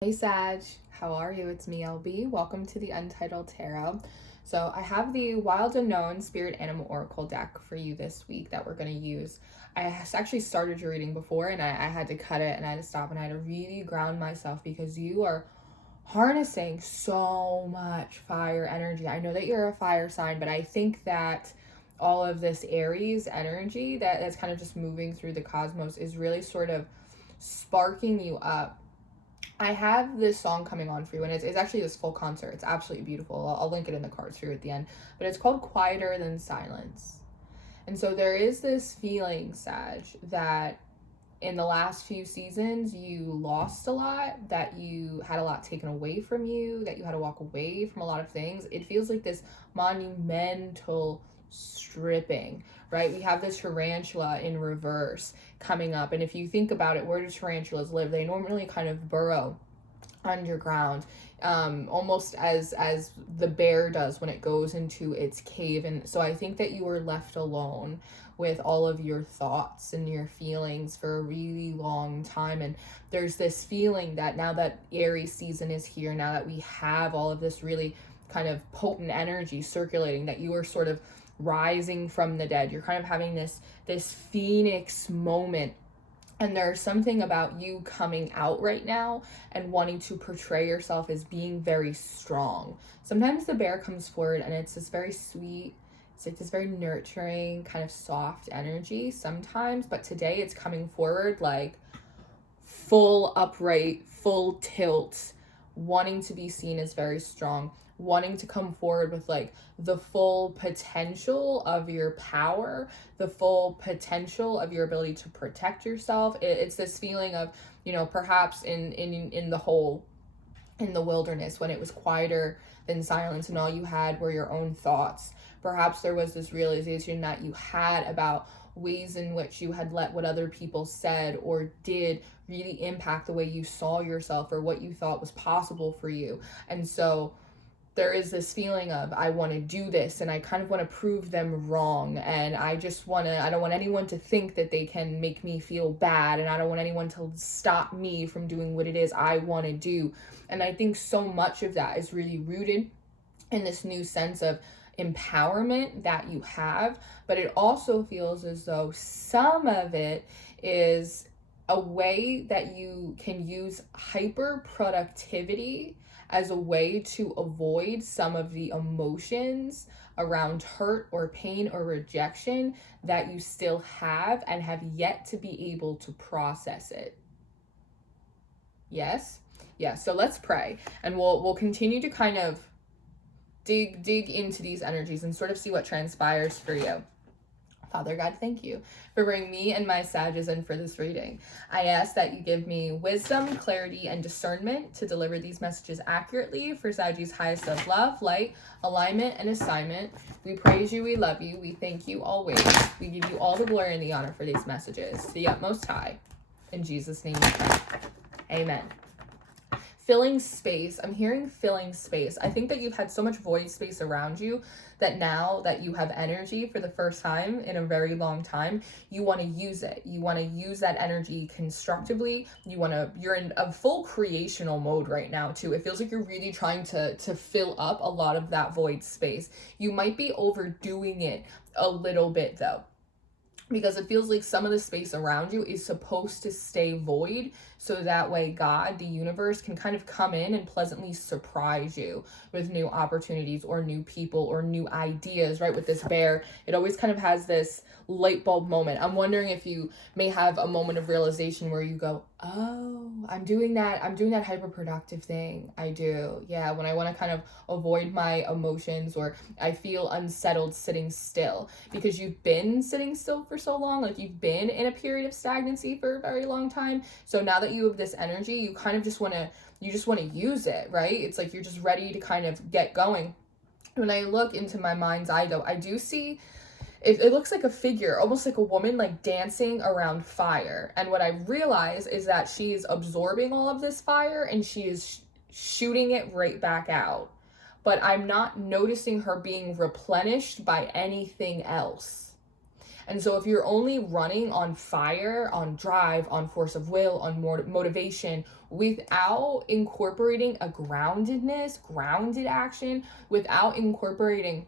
Hey Sag, how are you? It's me, LB. Welcome to the Untitled Tarot. So I have the Wild Unknown Spirit Animal Oracle deck for you this week that we're going to use. I actually started your reading before and I had to cut it and I had to stop and I had to really ground myself because you are harnessing so much fire energy. I know that you're a fire sign, but I think that all of this Aries energy that's kind of just moving through the cosmos is really sort of sparking you up. I have this song coming on for you, and it's actually this full concert. It's absolutely beautiful. I'll link it in the cards for you at the end. But it's called Quieter Than Silence. And so there is this feeling, Sag, that in the last few seasons you lost a lot, that you had a lot taken away from you, that you had to walk away from a lot of things. It feels like this monumental stripping, right? We have this tarantula in reverse coming up, and if you think about it, where do tarantulas live? They normally kind of burrow underground, almost as the bear does when it goes into its cave. And so I think that you were left alone with all of your thoughts and your feelings for a really long time. And there's this feeling that now that Aries season is here, now that we have all of this really kind of potent energy circulating, that you are sort of rising from the dead. You're kind of having this phoenix moment. And there's something about you coming out right now and wanting to portray yourself as being very strong. Sometimes the bear comes forward and it's this very sweet, it's like this very nurturing, kind of soft energy sometimes. But today it's coming forward like full upright, full tilt, wanting to be seen as very strong, wanting to come forward with like the full potential of your power, the full potential of your ability to protect yourself. It's this feeling of, perhaps in the hole, in the wilderness, when it was quieter than silence and all you had were your own thoughts. Perhaps there was this realization that you had about ways in which you had let what other people said or did really impact the way you saw yourself or what you thought was possible for you. And so there is this feeling of, I want to do this and I kind of want to prove them wrong, and I don't want anyone to think that they can make me feel bad, and I don't want anyone to stop me from doing what it is I want to do. And I think so much of that is really rooted in this new sense of empowerment that you have, but it also feels as though some of it is a way that you can use hyper productivity as a way to avoid some of the emotions around hurt or pain or rejection that you still have and have yet to be able to process it. Yes? Yeah, so let's pray, and we'll continue to kind of dig into these energies and sort of see what transpires for you. Father God, thank you for bringing me and my sages in for this reading. I ask that you give me wisdom, clarity, and discernment to deliver these messages accurately for Sagi's highest of love, light, alignment, and assignment. We praise you, we love you, we thank you always. We give you all the glory and the honor for these messages. To the utmost high. In Jesus' name we pray. Amen. Filling space. I'm hearing filling space. I think that you've had so much void space around you that now that you have energy for the first time in a very long time, you want to use it. You want to use that energy constructively. You're in a full creational mode right now too. It feels like you're really trying to fill up a lot of that void space. You might be overdoing it a little bit though, because it feels like some of the space around you is supposed to stay void, so that way God, the universe, can kind of come in and pleasantly surprise you with new opportunities or new people or new ideas, right? With this bear, it always kind of has this light bulb moment. I'm wondering if you may have a moment of realization where you go, oh, I'm doing that hyper productive thing. I do. Yeah, when I want to kind of avoid my emotions or I feel unsettled sitting still, because you've been sitting still for so long, like you've been in a period of stagnancy for a very long time. So now that you have this energy, you kind of just want to use it, right? It's like you're just ready to kind of get going. When I look into my mind's eye though, I do see it looks like a figure, almost like a woman, like dancing around fire. And what I realize is that she's absorbing all of this fire and she is shooting it right back out. But I'm not noticing her being replenished by anything else. And so if you're only running on fire, on drive, on force of will, on motivation, without incorporating a grounded action, without incorporating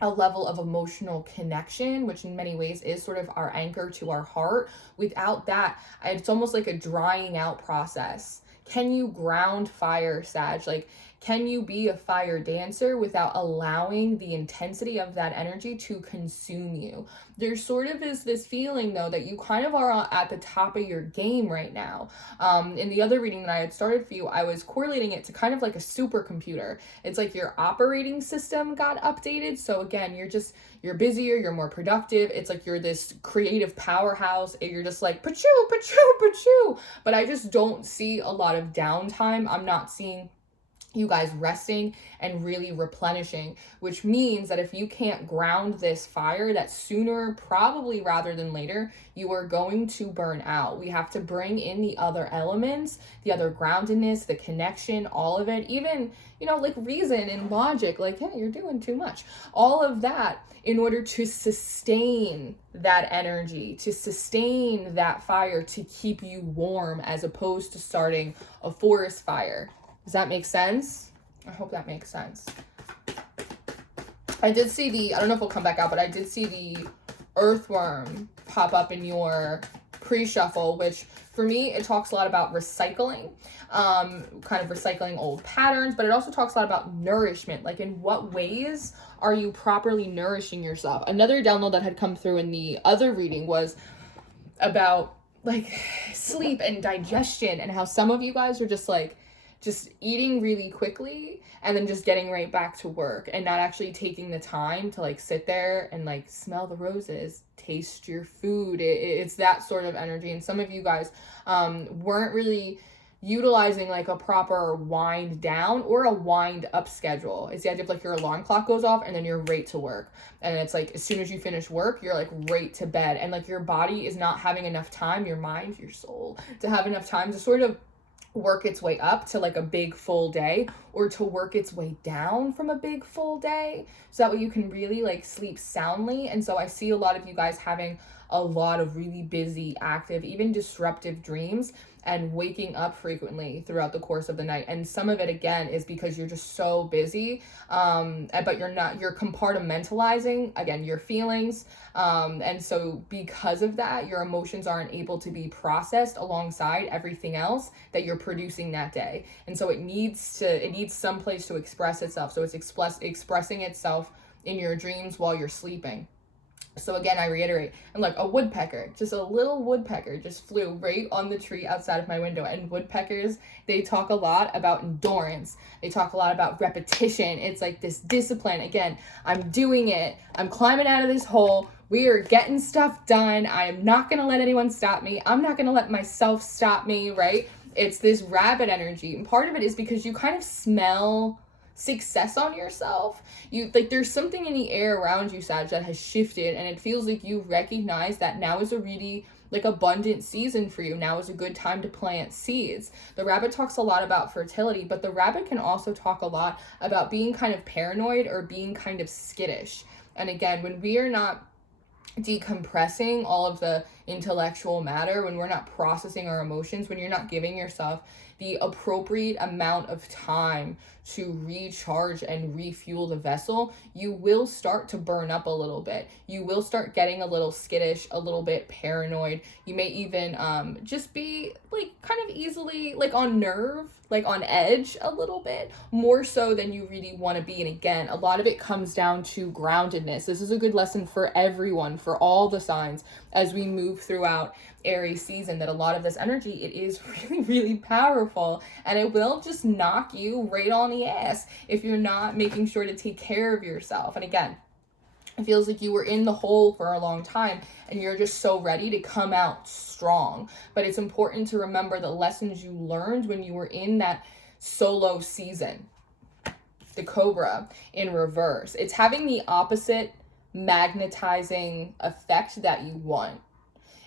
a level of emotional connection, which in many ways is sort of our anchor to our heart, without that, it's almost like a drying out process. Can you ground fire, Sag? Like, can you be a fire dancer without allowing the intensity of that energy to consume you? There sort of is this feeling, though, that you kind of are at the top of your game right now. In the other reading that I had started for you, I was correlating it to kind of like a supercomputer. It's like your operating system got updated. So again, you're busier, you're more productive. It's like you're this creative powerhouse and you're just like, pachoo, pachoo, pachoo. But I just don't see a lot of downtime. I'm not seeing you guys resting and really replenishing, which means that if you can't ground this fire, that sooner, probably rather than later, you are going to burn out. We have to bring in the other elements, the other groundedness, the connection, all of it, even, like reason and logic, like, hey, you're doing too much. All of that in order to sustain that energy, to sustain that fire, to keep you warm, as opposed to starting a forest fire. Does that make sense? I hope that makes sense. I did see I don't know if it'll come back out, but I did see the earthworm pop up in your pre-shuffle, which for me, it talks a lot about recycling, kind of recycling old patterns, but it also talks a lot about nourishment. Like, in what ways are you properly nourishing yourself? Another download that had come through in the other reading was about like sleep and digestion, and how some of you guys are just eating really quickly and then just getting right back to work and not actually taking the time to like sit there and like smell the roses, taste your food. It's that sort of energy. And some of you guys weren't really utilizing like a proper wind down or a wind up schedule. It's the idea of like your alarm clock goes off and then you're right to work. And it's like as soon as you finish work, you're like right to bed. And like your body is not having enough time, your mind, your soul, to have enough time to sort of work its way up to like a big full day, or to work its way down from a big full day, so that way you can really like sleep soundly. And so I see a lot of you guys having a lot of really busy, active, even disruptive dreams, and waking up frequently throughout the course of the night. And some of it, again, is because you're just so busy, but you're compartmentalizing, again, your feelings. And so because of that, your emotions aren't able to be processed alongside everything else that you're producing that day. And so it needs some place to express itself. So it's expressing itself in your dreams while you're sleeping. So again, I reiterate, and like a woodpecker, just a little woodpecker just flew right on the tree outside of my window. And woodpeckers, they talk a lot about endurance. They talk a lot about repetition. It's like this discipline. Again, I'm doing it. I'm climbing out of this hole. We are getting stuff done. I am not going to let anyone stop me. I'm not going to let myself stop me, right? It's this rabbit energy. And part of it is because you kind of smell success on yourself. You like, there's something in the air around you, Sag, that has shifted, and it feels like you recognize that now is a really like abundant season for you. Now is a good time to plant seeds. The rabbit talks a lot about fertility, but the rabbit can also talk a lot about being kind of paranoid or being kind of skittish. And again, when we are not decompressing all of the intellectual matter, when we're not processing our emotions, when you're not giving yourself the appropriate amount of time to recharge and refuel the vessel, you will start to burn up a little bit. You will start getting a little skittish, a little bit paranoid. You may even just be like kind of easily like on nerve, like on edge a little bit, more so than you really want to be. And again, a lot of it comes down to groundedness. This is a good lesson for everyone, for all the signs, as we move throughout Aries season, that a lot of this energy, it is really, really powerful, and it will just knock you right on the ass if you're not making sure to take care of yourself. And again, it feels like you were in the hole for a long time and you're just so ready to come out strong. But it's important to remember the lessons you learned when you were in that solo season. The Cobra in reverse. It's having the opposite magnetizing effect that you want.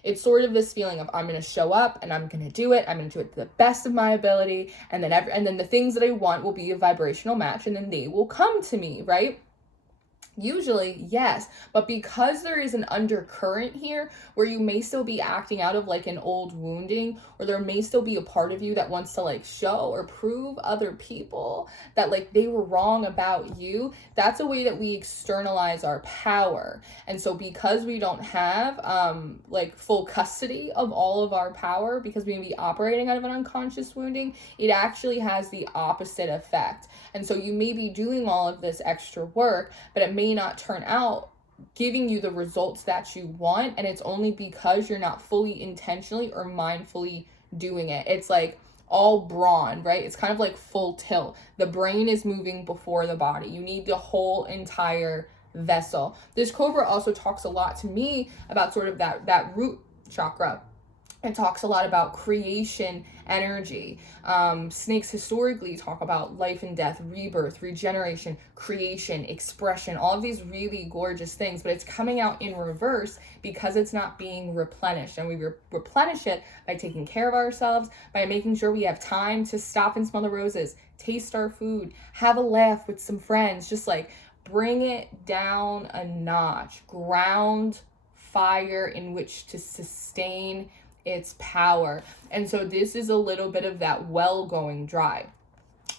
It's sort of this feeling of, I'm going to show up and I'm going to do it. I'm going to do it to the best of my ability. And then the things that I want will be a vibrational match, and then they will come to me, right? Usually, yes, but because there is an undercurrent here where you may still be acting out of like an old wounding, or there may still be a part of you that wants to like show or prove other people that like they were wrong about you, that's a way that we externalize our power. And so because we don't have like full custody of all of our power, because we may be operating out of an unconscious wounding, it actually has the opposite effect. And so you may be doing all of this extra work, but it may not turn out giving you the results that you want. And it's only because you're not fully intentionally or mindfully doing it. It's like all brawn, right? It's kind of like full tilt. The brain is moving before the body. You need the whole entire vessel. This cobra also talks a lot to me about sort of that root chakra. It talks a lot about creation energy. Snakes historically talk about life and death, rebirth, regeneration, creation, expression, all of these really gorgeous things, but it's coming out in reverse because it's not being replenished. And we replenish it by taking care of ourselves, by making sure we have time to stop and smell the roses, taste our food, have a laugh with some friends, just like bring it down a notch, ground fire in which to sustain its power. And so this is a little bit of that well going dry,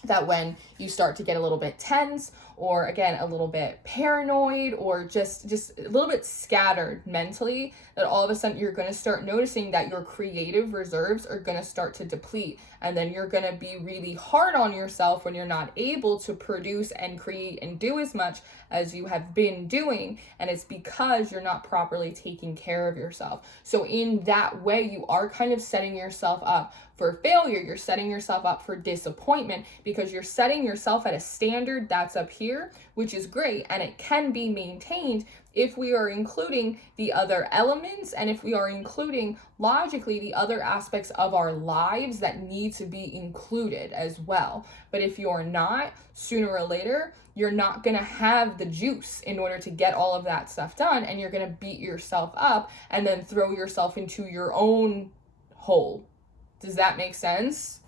that when you start to get a little bit tense, or again a little bit paranoid, or just a little bit scattered mentally, that all of a sudden you're going to start noticing that your creative reserves are going to start to deplete, and then you're going to be really hard on yourself when you're not able to produce and create and do as much as you have been doing. And it's because you're not properly taking care of yourself. So in that way, you are kind of setting yourself up for failure. You're setting yourself up for disappointment, because you're setting yourself at a standard that's up here, which is great, and it can be maintained if we are including the other elements, and if we are including logically the other aspects of our lives that need to be included as well. But if you're not, sooner or later, you're not going to have the juice in order to get all of that stuff done, and you're going to beat yourself up and then throw yourself into your own hole. Does that make sense?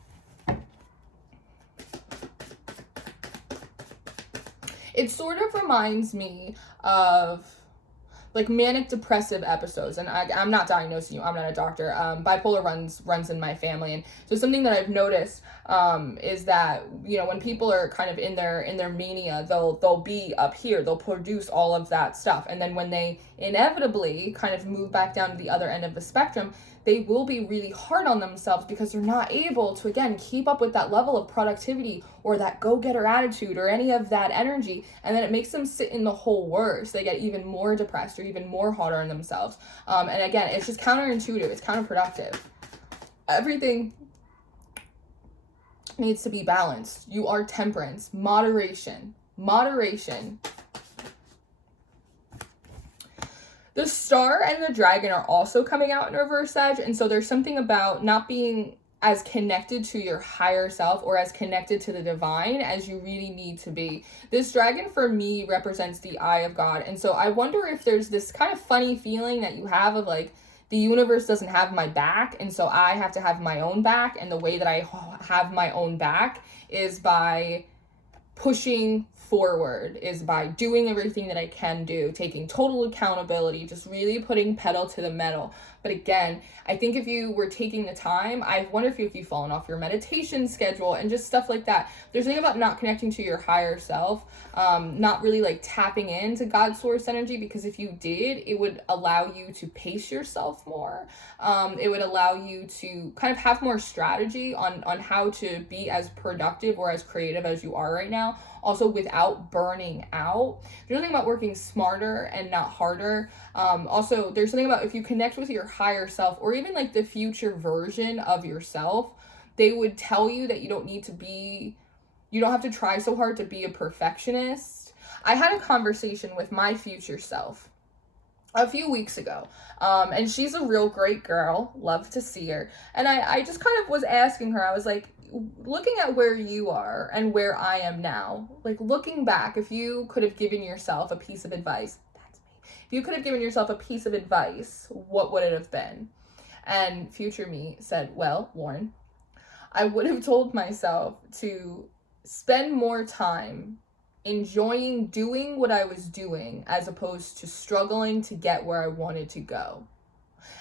It sort of reminds me of like manic depressive episodes, and I'm not diagnosing you, I'm not a doctor. Bipolar runs in my family, and so something that I've noticed is that, you know, when people are kind of in their mania, they'll be up here, they'll produce all of that stuff, and then when they inevitably kind of move back down to the other end of the spectrum, they will be really hard on themselves because they're not able to, again, keep up with that level of productivity or that go-getter attitude or any of that energy. And then it makes them sit in the hole worse. They get even more depressed or even more harder on themselves. And again, it's just counterintuitive. It's counterproductive. Everything needs to be balanced. You are temperance, moderation. The star and the dragon are also coming out in reverse Sag, and so there's something about not being as connected to your higher self or as connected to the divine as you really need to be. This dragon for me represents the eye of God, and so I wonder if there's this kind of funny feeling that you have of like, the universe doesn't have my back, and so I have to have my own back, and the way that I have my own back is by pushing forward, is by doing everything that I can do, taking total accountability, just really putting pedal to the metal. But again, I think if you were taking the time, I wonder if you've fallen off your meditation schedule and just stuff like that. There's something about not connecting to your higher self, not really like tapping into God's source energy, because if you did, it would allow you to pace yourself more. It would allow you to kind of have more strategy on how to be as productive or as creative as you are right now, also without burning out. There's something about working smarter and not harder. Also, there's something about if you connect with your higher self, or even like the future version of yourself, they would tell you that you don't have to try so hard to be a perfectionist. I had a conversation with my future self a few weeks ago, and she's a real great girl, love to see her, and I just kind of was asking her, I was like, looking at where you are and where I am now, like looking back, if you could have given yourself a piece of advice, if you could have given yourself a piece of advice, what would it have been? And future me said, well, Lauren, I would have told myself to spend more time enjoying doing what I was doing as opposed to struggling to get where I wanted to go.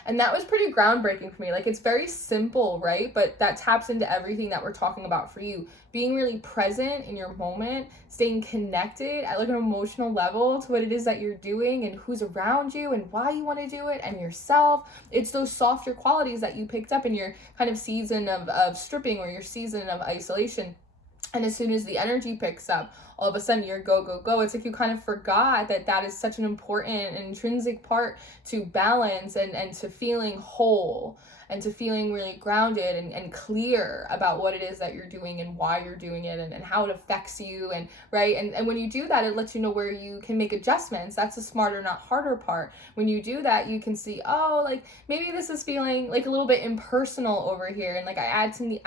And that was pretty groundbreaking for me. Like, it's very simple, right? But that taps into everything that we're talking about for you. Being really present in your moment, staying connected at like an emotional level to what it is that you're doing and who's around you and why you want to do it and yourself. It's those softer qualities that you picked up in your kind of season of stripping or your season of isolation. And as soon as the energy picks up, all of a sudden you're go, go, go. It's like you kind of forgot that that is such an important and intrinsic part to balance and to feeling whole and to feeling really grounded and clear about what it is that you're doing and why you're doing it and how it affects you. And right. And when you do that, it lets you know where you can make adjustments. That's the smarter, not harder part. When you do that, you can see, oh, like maybe this is feeling like a little bit impersonal over here. And like I have to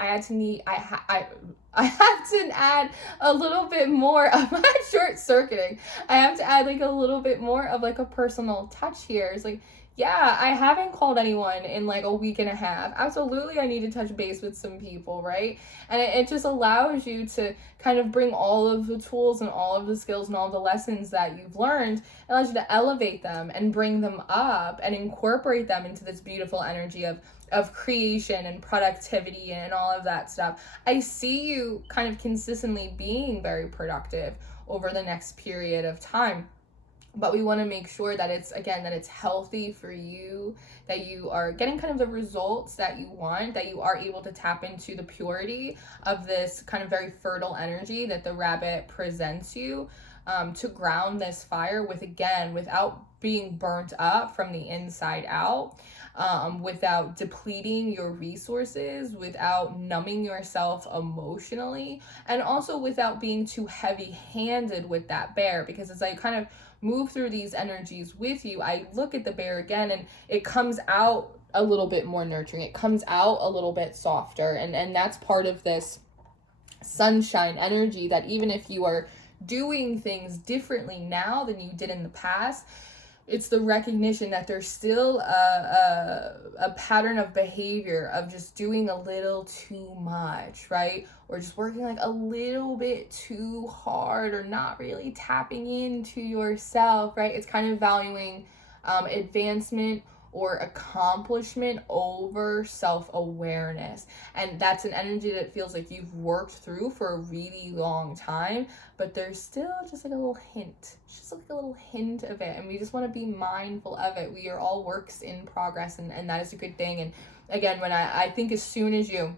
add a little bit more of my short circuiting. I have to add like a little bit more of like a personal touch here. It's like, yeah, I haven't called anyone in like a week and a half. Absolutely, I need to touch base with some people, right? And it just allows you to kind of bring all of the tools and all of the skills and all the lessons that you've learned. It allows you to elevate them and bring them up and incorporate them into this beautiful energy of creation and productivity and all of that stuff. I see you kind of consistently being very productive over the next period of time. But we want to make sure that it's healthy for you, that you are getting kind of the results that you want, that you are able to tap into the purity of this kind of very fertile energy that the rabbit presents you, to ground this fire without being burnt up from the inside out, without depleting your resources, without numbing yourself emotionally, and also without being too heavy-handed with that bear. Because as I kind of move through these energies with you, I look at the bear again and it comes out a little bit more nurturing. It comes out a little bit softer. And that's part of this sunshine energy, that even if you are doing things differently now than you did in the past, it's the recognition that there's still a pattern of behavior of just doing a little too much, right? Or just working like a little bit too hard, or not really tapping into yourself, right? It's kind of valuing advancement or accomplishment over self-awareness. And that's an energy that feels like you've worked through for a really long time, but there's still just like a little hint, of it. And we just want to be mindful of it. We are all works in progress, and that is a good thing. And again, when I think as soon as you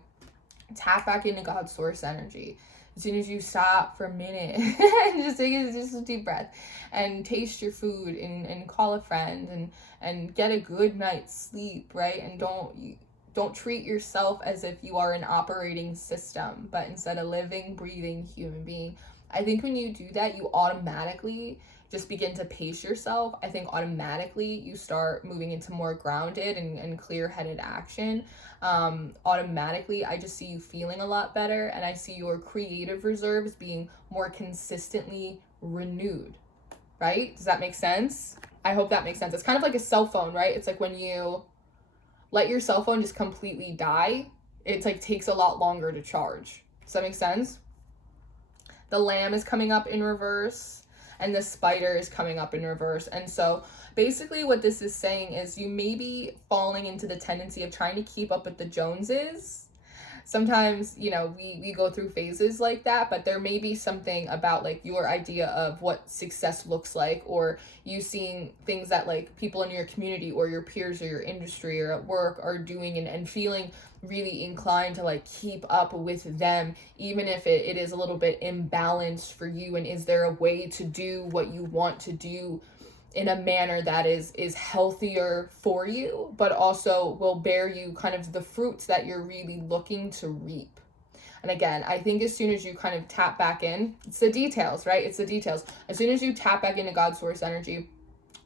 tap back into God's source energy, as soon as you stop for a minute and just take a deep breath and taste your food and call a friend and get a good night's sleep, right? And don't treat yourself as if you are an operating system, but instead a living, breathing human being. I think when you do that, you automatically just begin to pace yourself. I think automatically you start moving into more grounded and clear-headed action. Automatically, I just see you feeling a lot better, and I see your creative reserves being more consistently renewed, right? Does that make sense? I hope that makes sense. It's kind of like a cell phone, right? It's like when you let your cell phone just completely die, it's like takes a lot longer to charge. Does that make sense? The lamb is coming up in reverse, and the spider is coming up in reverse. And so basically what this is saying is you may be falling into the tendency of trying to keep up with the Joneses. Sometimes, we go through phases like that, but there may be something about like your idea of what success looks like, or you seeing things that like people in your community or your peers or your industry or at work are doing and feeling really inclined to like keep up with them, even if it is a little bit imbalanced for you. And is there a way to do what you want to do in a manner that is healthier for you, but also will bear you kind of the fruits that you're really looking to reap? And again, I think as soon as you kind of tap back in, it's the details, right? It's the details. As soon as you tap back into God's source energy,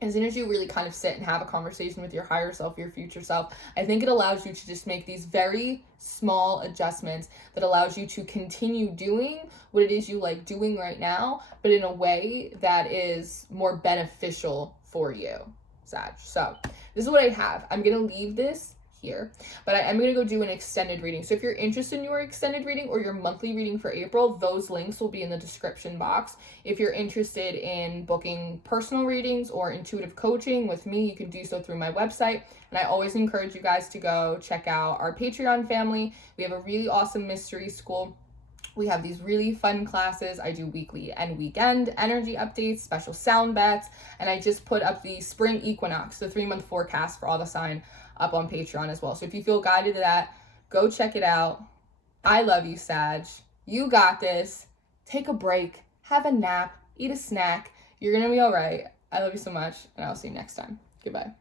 as soon as you really kind of sit and have a conversation with your higher self, your future self, I think it allows you to just make these very small adjustments that allows you to continue doing what it is you like doing right now, but in a way that is more beneficial for you, Sag. So this is what I have. I'm going to leave this here. But I am going to go do an extended reading. So if you're interested in your extended reading or your monthly reading for April, those links will be in the description box. If you're interested in booking personal readings or intuitive coaching with me, you can do so through my website. And I always encourage you guys to go check out our Patreon family. We have a really awesome mystery school. We have these really fun classes. I do weekly and weekend energy updates, special sound bets, and I just put up the spring equinox, the 3-month forecast for all the sign up on Patreon as well. So if you feel guided to that, go check it out. I love you, Sag. You got this. Take a break, have a nap, eat a snack. You're going to be all right. I love you so much, and I'll see you next time. Goodbye.